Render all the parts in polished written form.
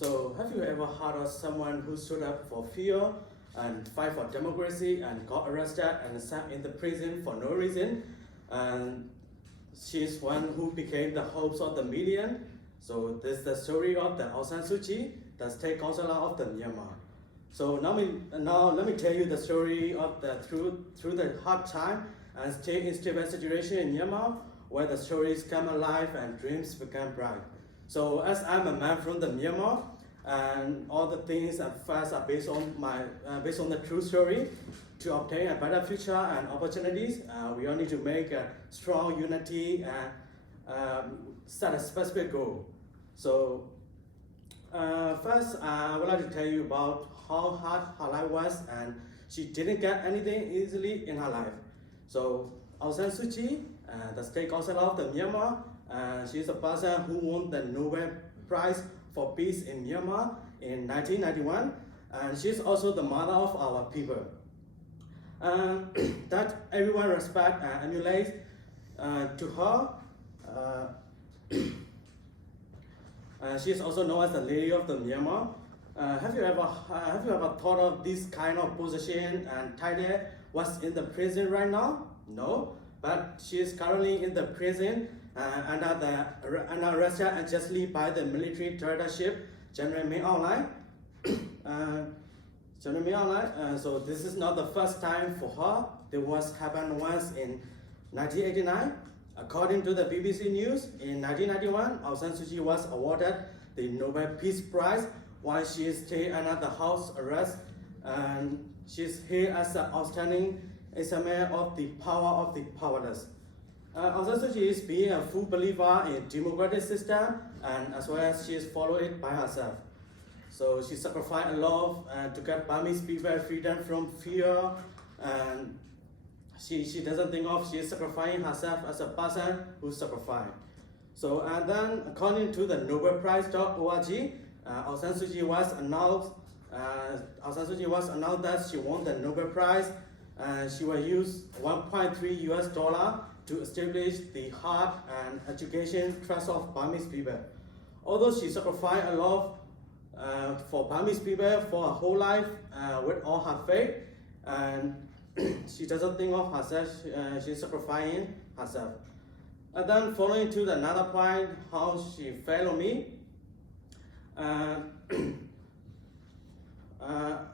So have you ever heard of someone who stood up for fear and fight for democracy and got arrested and sat in the prison for no reason? And she's one who became the hopes of the million. So this is the story of the Aung San Suu Kyi, the state counselor of the Myanmar. So now let me tell you the story of the through the hard time and stay in stable situation in Myanmar, where the stories come alive and dreams become bright. So as I'm a man from the Myanmar, and all the things and facts are based on the true story. To obtain a better future and opportunities, we all need to make a strong unity and set a specific goal. So first, I would like to tell you about how hard her life was, and she didn't get anything easily in her life. So Aung San Suu Kyi, the state counselor of the Myanmar, she's a person who won the Nobel Prize for Peace in Myanmar in 1991, and she's also the mother of our people. That everyone respect and emulates to her. She is also known as the Lady of the Myanmar. Have you ever thought of this kind of position and title was in the prison right now? No, but she is currently in the prison under arrested unjustly by the military dictatorship, Sitt Nyein Aye. So this is not the first time for her. It was happened once in 1989. According to the BBC News, in 1991, Aung San Suu Kyi was awarded the Nobel Peace Prize while she stayed under the house arrest, and she's here as an outstanding example of the power of the powerless. Aung San Suu Kyi is being a full believer in democratic system, and as well as she is following it by herself. So she sacrificed a lot to get Burmese people freedom from fear, and she doesn't think of she is sacrificing herself as a person who sacrificed. So and then according to the NobelPrize.org, Aung San Suu Kyi was announced. That she won the Nobel Prize, and she will use $1.3 US to establish the heart and education trust of Burmese people. Although she sacrificed a lot for Burmese people for her whole life with all her faith, and she doesn't think of herself, she's sacrificing herself. And then following to another point, how she followed me.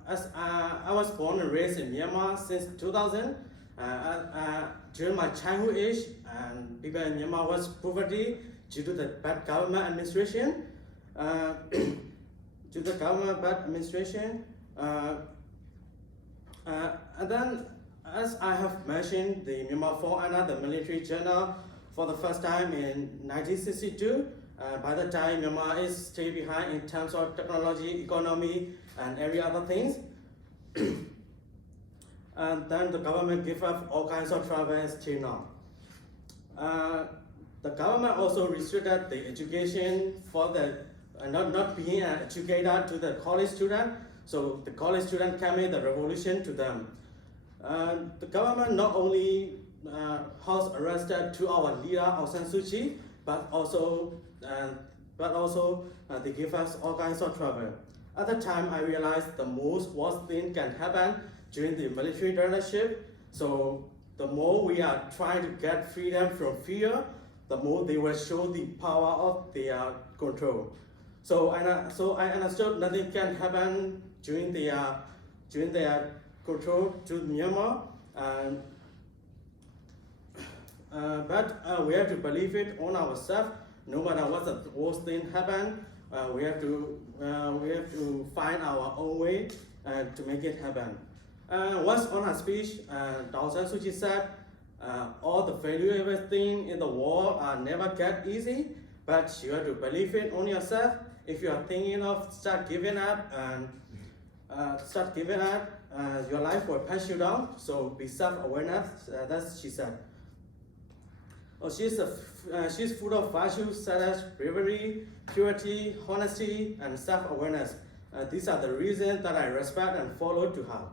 As I was born and raised in Myanmar since 2000, during my childhood age, and people in Myanmar was poverty due to the bad government administration. And then, as I have mentioned, the Myanmar fought under the military journal for the first time in 1962. By the time Myanmar is still behind in terms of technology, economy, and every other things. And then the government gave up all kinds of travels till now. The government also restricted the education for the not being an educator to the college student. So the college student came in the revolution to them. The government not only house arrested to our leader Aung San Suu Kyi, but also they give us all kinds of trouble. At the time, I realized the most worst thing can happen during the military dictatorship. So the more we are trying to get freedom from fear, the more they will show the power of their control. So I understood nothing can happen during their control to Myanmar, but we have to believe it on ourselves. No matter what the worst thing happen, we have to find our own way to make it happen. Once on her speech, Aung San Suu Kyi said, all the valuable things in the world are never get easy, but you have to believe it on yourself. If you are thinking of start giving up, your life will punch you down. So be self-awareness. That's she said. She's full of virtues such as bravery, purity, honesty, and self-awareness. These are the reasons that I respect and follow to her.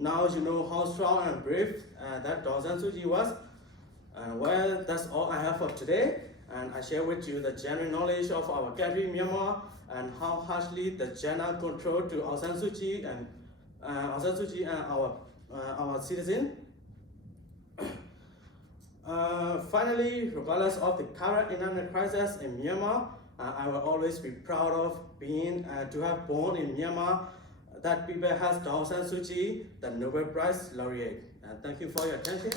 Now you know how strong and brave that Aung San Suu Kyi was. Well, that's all I have for today. and I share with you the general knowledge of our country, Myanmar, and how harshly the China control to Aung San Suu Kyi and our citizen. Finally, regardless of the current economic crisis in Myanmar, I will always be proud of being to have born in Myanmar that people has Aung San Suu Kyi, the Nobel Prize laureate. Thank you for your attention.